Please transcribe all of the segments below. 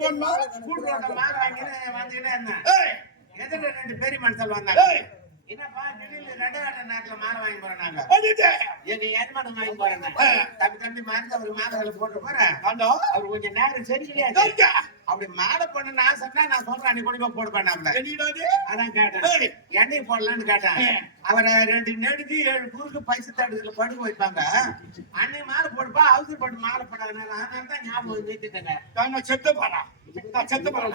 போடணுமா? கூட்டு ரோட்ல மாலை வாங்கின்னு வந்துக்கிட்டே எதிர்ல ரெண்டு பெரிய மனுஷால் வந்தாங்க. என்னப்பா, திடீர்னு ரெண்டு வாட்ட நேரத்துல மாலை வாங்கி போறேன் நாங்க. எங்க வாங்கி போறேன். தம்பி தம்பி மருந்து அவரு மாதங்களை போட்டு போறேன் அவர் கொஞ்சம் நேரம் சரியில்லையா. அப்படி மாலை பண்ணு நான் சொன்னா நான் சொல்றேன். நீ கொண்டு போய் போடு? அதான் கேட்டேன். எண்ணெய் போடலான்னு கேட்டேன். அவரை ரெண்டு நெடுக்கு ஏழு குறுக்கு பைசா தடுக்கல படுக்க வைப்பாங்க. அன்னை மாலை போடுப்பா. அவசர போட்டு மாலை போடாதனால அதனால தான் ஞாபகம் நிறுத்திட்டேங்க. நான் செத்த பாரா. நான் செத்த பாரா.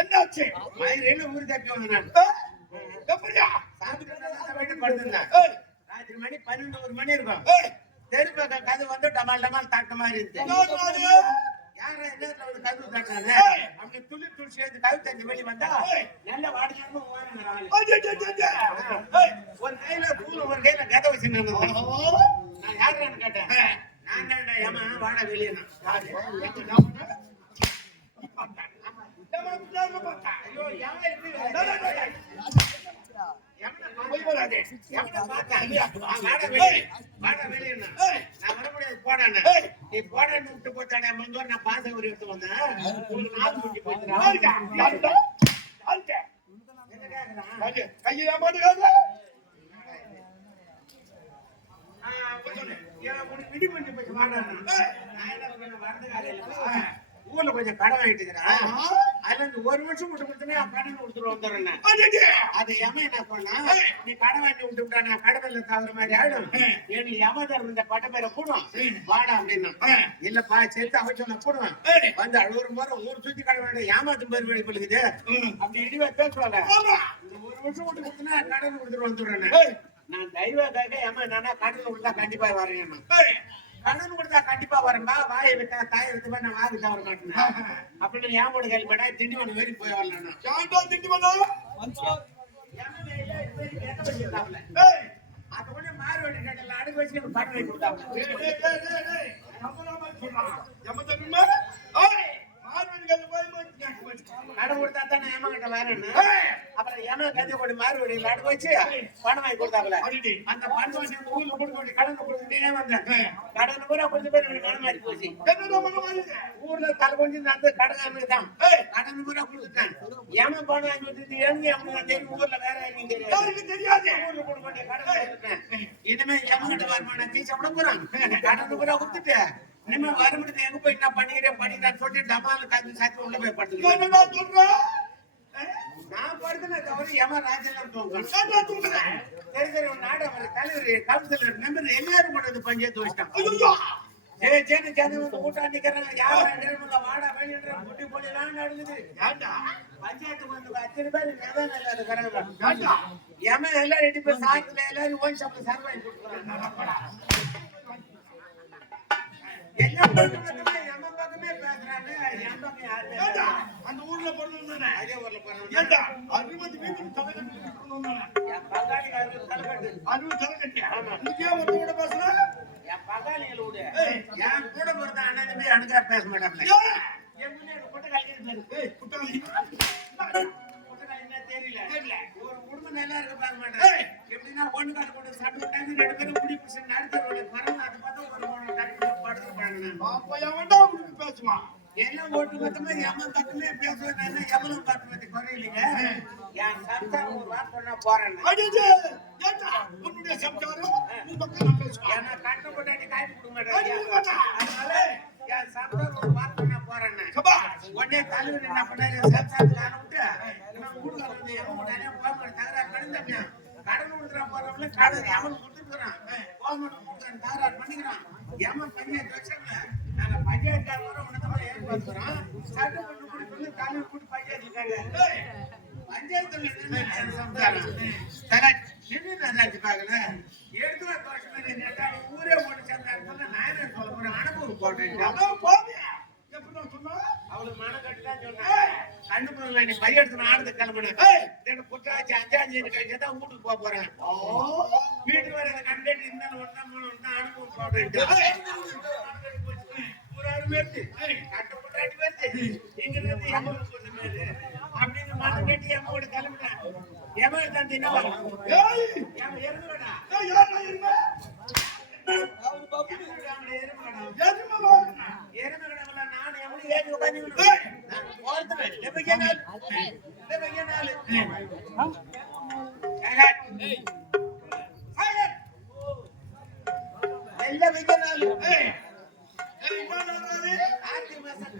என்னாச்சு? மயிரில ஊர் தப்பி வந்தேன் எப்படியா? சாப்பிட்டு படுத்திருந்தேன். ராத்திரி மணி பன்னெண்டு ஒரு மணி இருக்கும். ஏய், தெரு பக்கம் கது வந்து டமால் டமால் தாட்ட மாதிரி இருந்துச்சு யார் எதிர்ல வந்து கதவு. அப்படி துளி துளி சேர்ந்து கதவு வெளிய வந்தா. நல்ல. ஏய், ஒரு கையில பூல ஒரு கையில கதை வச்சு. நான் யாருன்னு கேட்டேன். நான் தான்டா ஏமா வாடா வெளியே பார்த்தா. ஐயோ ஏய். நான் வர முடியாது போடான்னு ஏய். நீ போடான்னு விட்டு போட்டாடா மந்தோர் நான் பாச ஒரு எடுத்து வந்தேன் உங்களுக்கு நாக்கு முடிஞ்சு போச்சுடா யாருடா? யாருடா? யாருடா? என்ன கேக்குறான் கையை- கையை ஏமாத்துக்காத. ஆ, கொஞ்சம் ஏன் உனக்கு விடி கொஞ்சம் போய் வாடான்னு. ஏய். நான் என்ன பண்ண வரது காலையில ஊர்ல கொஞ்சம் கடன் வாங்கிட்டுக்கிறேன் ஆ. அதுல இந்த ஒரு வருஷம் விட்டு கொடுத்தனே கடன் கொடுத்துட்டு வந்துடுறேன். அது எம என்ன பண்ணா. நீ கடன் வாங்கி விட்டு விட்டா நான் கடவுள்ல தவற மாதிரி ஆயிடும் ஏய். ஏன் நீ யமதர் இந்த பட்ட பேரை ஏய். வாடா அப்படின்னா. இல்லப்பா சேர்த்து அவச்சொல்ல போடுவேன். வந்து அழுவுற போற ஊர் சுத்தி கடன் வாங்கி ஏமாத்து பேர் வழி பழுகுது ம். அப்படி இடிவா பேசுவாங்க. இந்த ஒரு வருஷம் விட்டு கொடுத்தனா கடன் கொடுத்துட்டு வந்துடுறேன் நான் தெய்வக்காக ஏமா நானா கடன் கொடுத்தா கண்டிப்பா வரேன் கடன் கொடுத்தா கண்டிப்பா வரேன்பா வாயை விட்டா தாயை விட்டு நான் வாக்கு தவற மாட்டேன் அப்படின்னு ஏன் போட கேள்விப்படா திண்டிவனம் வேறி போய் வரலாம் யாருடா திண்டிவனா? ஏய், அது கூட மாறுவடி கேட்டல அடுக்கு வச்சு படம் வைக்க கொடுத்தாங்க கடன் கொடுத்தா தானே ஏமா கிட்ட வரேன்னு? அப்புறம் ஏமா கஞ்சி போட்டு மாறுவடி அடுக்கு வச்சு பணம் வாங்கி அடிடி. அந்த பணம் வாங்கி ஊர்ல போட்டு போட்டு கடன் கொடுத்துட்டே வந்தேன் கடன் கூட கொஞ்சம் பேர் கடன் மாதிரி போச்சு? ஊர்ல தலை கொஞ்சம் அந்த கடன் தான். கடன் கூட கொடுத்துட்டேன். ஏமா பணம் வாங்கி கொடுத்துட்டு ஏங்க எவனுக்கு தெரியும் ஊர்ல வேற யாரையும் தெரியாது. தெரியாது? ஊர்ல போட வேண்டிய கடன் இனிமே எவங்கிட்ட வருமானம் கீ சாப்பிட போறான். கடன் கூட கொடுத்துட்டு இனிமே வருமானத்தை எங்க போய் நான் பண்ணிக்கிறேன் பண்ணிக்கிறேன்னு சொல்லிட்டு டமால காத்து சாத்தி உள்ள போய் படுத்துக்கிறேன் என்னடா சொல்ற? ஏய், நான் படுத்துன தவிர எம ராஜெல்லாம் தூங்கணும் என்னடா சொல்ற? தெரிஞ்ச நாடவர் தலைவர் கவுன்சிலர் மெம்பர் எல்லாரும் கொண்டு வந்து பஞ்சாயத்து வச்சிட்டான். சரி சரி ஜனங்க வந்து கூட்டம் நிக்கிறாங்க. யாரும் நிர்மலா வாடா வெளியிடுற முட்டி போலாம் நடக்குது ஏன்டா? பஞ்சாயத்துக்கு வந்து அத்தனை பேர் நிலம் நல்லா இருக்கிறாங்க. ஏன்டா? எம எல்லாம் ரெடி பேர் சாத்துல எல்லாரும் ஓன் ஷாப்ல சர்வாய் கொடுக்குறாங்க. எல்லாம் பக்கமே எம பக்கமே பேசுறாங்க என் பக்கம். அந்த ஊர்ல பிறந்தவன்தானே? அதே ஊர்ல போறாங்க ஏன்டா? அறுபது? என் தலைக்கட்டியா? ஆமா. ஏன் கூட பேசுற? என் பங்காளிகளை விடு. என் கூட பிறந்த அண்ணன் தம்பி அணுகா பேச மாட்டாங்க? என் முன்னாடி கொட்டை கழிக்கிறது. கொட்டை கழிக்கிறதா தெரியல. ஒரு குடும்பம் நல்லா இருக்க. மாட்டேன் எப்படின்னா பொண்ணு காட்டு கொண்டு டைம் ரெண்டு பேரும் குடி பிடிச்சி நடத்துறவங்க பரவாயில்ல அது பேசுவான்? எல்லாம் ஒட்டு மொத்தமா எமன் நான் எவனும் பார்த்து பத்தி குறையில்லைங்க என் சம்சாரம் ஒரு வார்த்தை சொன்னா போறேன்? உன்னுடைய சம்சாரம். ஏன்னா கண்ணை கொண்டாடி காய்ச்சி கொடுக்க அடி மாட்டேன் மாட்டா. அதனால என் சம்சாரம் ஒரு வார்த்தை சொன்னா போறேன் சபாஷ். உடனே தலைவர் என்ன பண்ணாரு சம்சாரத்துக்கு அனுப்பிட்டு நம்ம ஊர்ல வந்து எவன் உடனே போக தகராறு நடந்தப்ப கடன் கொடுத்துறா போறவங்கள கடன் எவன் கொடுக்குறான் தாரார் பண்ணிக்கிறான். ஏமா பஞ்சாயத்து வச்சாங்க நாங்க பஞ்சாயத்து காரங்க உனக்கு ஏன் பார்த்துக்கிறோம் சட்டம் பண்ணி கொடுத்து தலைவர் கூட்டு பஞ்சாயத்து இருக்காங்க பஞ்சாயத்துல நின்று சம்சாரம் நின்று எடுத்து வர தோஷம் நேட்டா ஊரே ஓடி சேர்ந்தாருன்னு நான் என்ன சொல்ல போறேன் அனுபவம் போட்டேன் அதான் போவியா எப்படி சொன்னா அவளுக்கு மனம் கட்டுதான் சொன்னேன் கண்ணு முதல்ல நீ பைய எடுத்து ஆடுறது கிளம்புனேன் எனக்கு அஞ்சாஞ்சு கழிச்சு தான் வீட்டுக்கு போக போறேன் வீட்டுக்கு வர கண்டேட் இருந்தாலும் ஒன்றா மூணு ஒன்றா அனுபவம் போட்டேன் ஒரு ஆறு பேருக்கு கட்ட புட்டாட்டி வருது இங்க இருந்து எம்மோடு சொல்ற மாதிரி அப்படின்னு மனம் கட்டி எம்மோடு கிளம்பிட்டேன் எம தான் எருமைடா? எருமைடா. நான் எவ்வளவு ஏறி உட்காந்து போறது லெபகே நாள் லெபகே நாள் எல்லா வெகே நாள் ஏய் ஏய் இமானவரே ஆர்த்தி மாசம்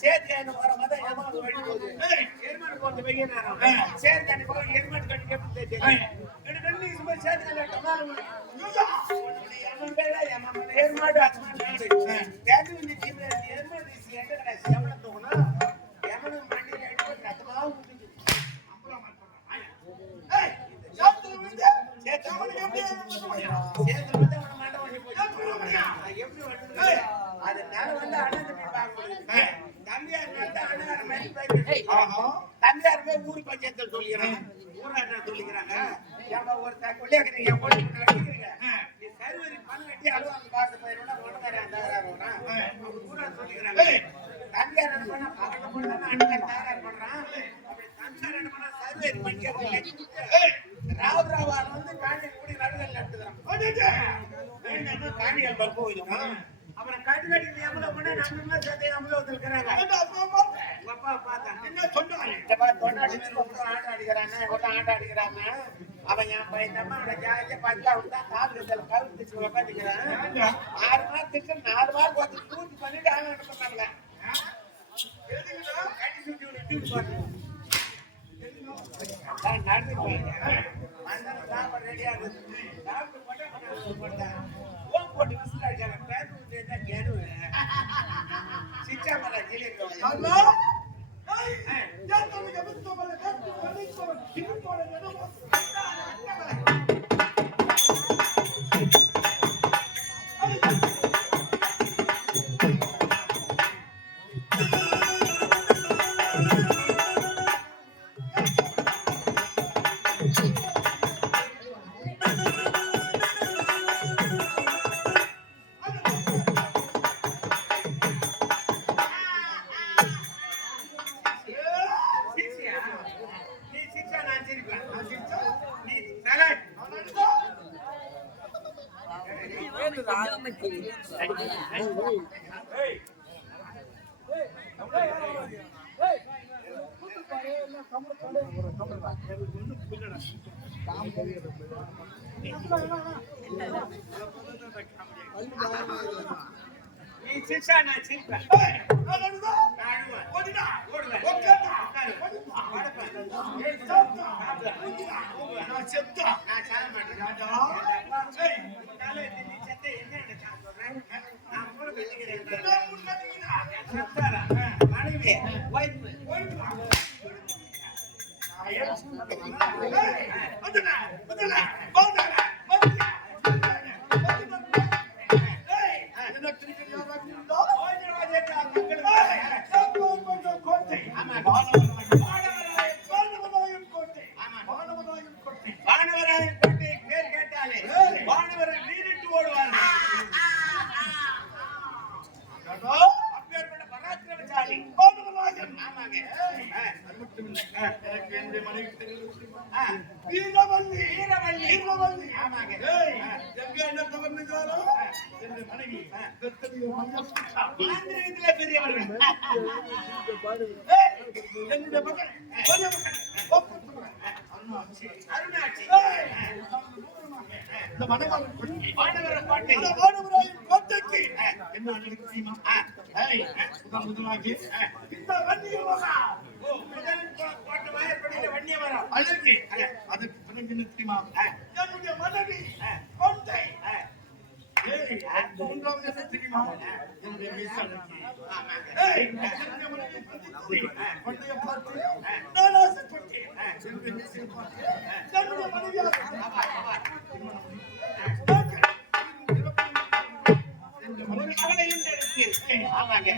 சேர்த்து போற மாதிரி எவ்வளவு போகுது எருமாடு போறது வெய்ய நேரம். சேர்த்து அன்னைக்கு எருமாடு கட்டி கட்டி அலுவலக பார்க்க போயிருந்தா உடனே அந்த தகராறு சொல்லிக்கிறாங்க தம்பியார் என்ன பண்ணா பகல பொண்ணு அண்ணன் பண்றான் அப்படி தம்பியார் என்ன பண்ணா சர்வரி பண்ணி ராவ் வந்து காண்டி கூடி நடுவில் எடுத்துக்கிறான் அடடே வேண்டாம் காண்டிகள் அப்புறம் காட்டு காட்டி எவ்வளவு பண்ண நம்ம சேர்த்து இருக்கிறாங்க உங்க அப்பா பார்த்தா என்ன ஒருத்தன் ஆட்டம் ஒருத்தன் ஆட்டம் அடிக்கிறானே. அவன் என் பையன் அவனை ஜாலியா பஞ்சா விட்டா தாக்குதல் கவுத்து உட்காந்துக்கிறான் ஆறு மாசம் திட்டு நாலு மாசம் பார்த்து பூர்த்தி பண்ணிட்டு ஆள் கட்டி சுத்தி விட்டு. நான் நடந்து. வந்தவன் சாப்பாடு ரெடியா இருந்தது. சாப்பிட்டு போட்டா போட்டு விசில் அடிச்சாங்க. விட்டு நீ சிரிச்சா நான் சிரிப்பேன். நான் அழுவேன். ஓடிடா ஓடுவேன். உட்கார்ந்தா. உட்காரு. படுப்பேன். ஏய் சாப்பிட்டா சாப்பிடுவேன். நான் செத்தா நான் சாக மாட்டேன். Gracias. பெரியவர்கள் என்னுடைய மகன் அருணாட்சி இந்த மணவாளன் பெண் பாண்டவர இந்த கோட்டைக்கு என்ன அன்னைக்கு தெரியுமா? முதலாகி இந்த வன்னியவரா ஓ, முதல் அதற்கு பிறகு என்ன தெரியுமா? என்னுடைய மனைவி ஆமாங்க.